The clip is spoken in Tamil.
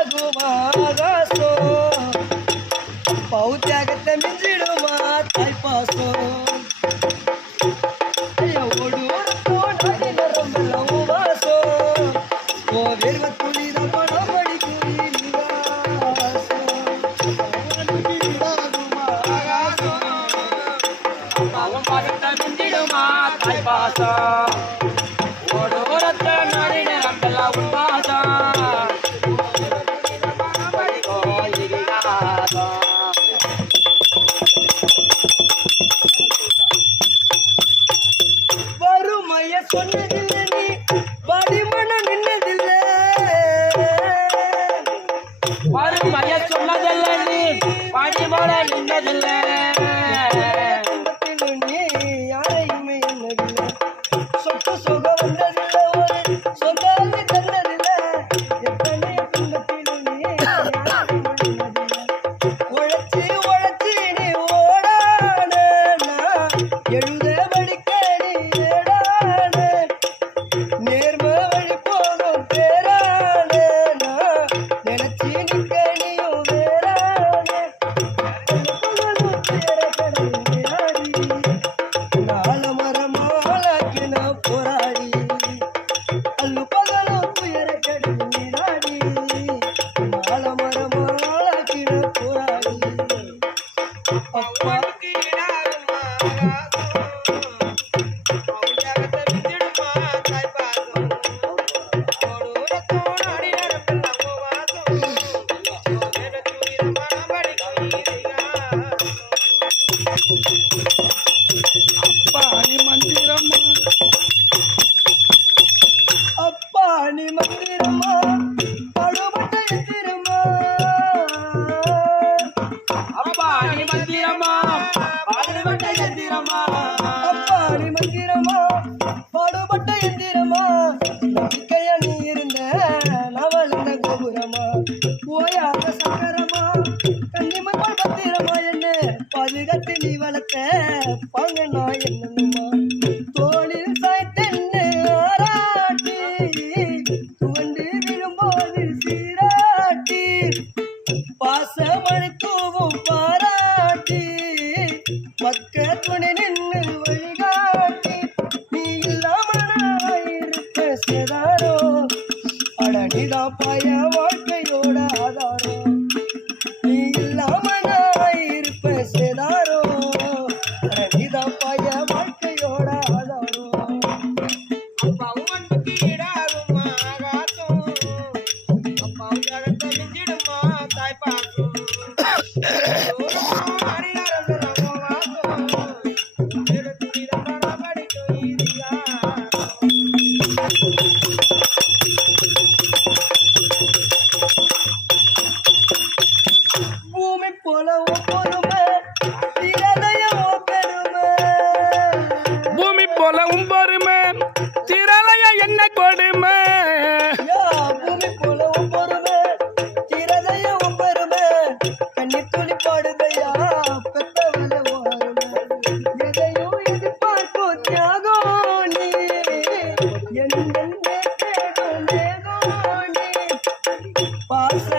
நீராகுமாகாசோ பௌத்தியாகத்தை மிஞ்சிடுமா தாய்ப்பாசோ ஓடு வாசோ ஓ வேர்வ துளித படம் படிக்கும் வறுமைய சொன்னதில்லை நீ வடிமன நின்னதில்லை வறுமைய சொன்னதில்லை நீ வடிமன நின்னதில்லை நீ யாரையுமே என்னதில்லை சொத்து சொக வந்ததில்லை ஒரு சொந்தாலி தந்ததில்லை எத்தனை துன்பத்திலும் நீ உழைச்சி உழைச்சி நீ ஓடான எழுத படிக்க நீ ஏடான நேர்ம வழி போகும் பேரான நினைச்சி நிற்க நீயும் வேறான நால மரமாளாக்கின போராடி அல்லு பகலும் துயர கடல் நீராடி நால மரமாளாக்கின போராடி அப்பா அப்பா நீ மந்திரமா படுபட்ட எந்திரமா அப்பா நீ மந்திரமா பாடுபட்ட எந்திரமா அப்பா நீ மந்திரமா படுபட்ட எந்திரமா நம்பிக்கையா நீ இருந்த நவழ்ந்த கோபுரமா ஓயாத சக்கரமா கன்னிமக்கள் பத்திரமா என்ன பாதுகாத்து நீ வளர்த்த பங்கனா என்னம்மா தோளில் சாய்த்தென்ன ஆராட்டி துவண்டு விழும்போது சீராட்டி பாசமழை தூவும் பாராட்டி மக்க துணை நின்று வழிகாட்டி நீ இல்லாமல் இருக்க சேதாரோ அடனிதா பாய வாழ்க்கையோட ஆதாரம் நீ இல்லாமல் இருப்ப சேதாரோ அடனிதா பாய வாழ்க்கையோட ஆதாரம் பூமி போல பொறுமை திரதையோ பெருமை பூமி போல உம்பொருமை திரளைய என்ன கொடுமை பூமி போல பொறுமை திரதையோ பெருமை கண்ணி துளி பாடுதையா பெத்தவள வாருமை எதையோ எதிர்பார்க்கும் தியாகம் நீ எந்த தேடும் தேகம் நீ பாச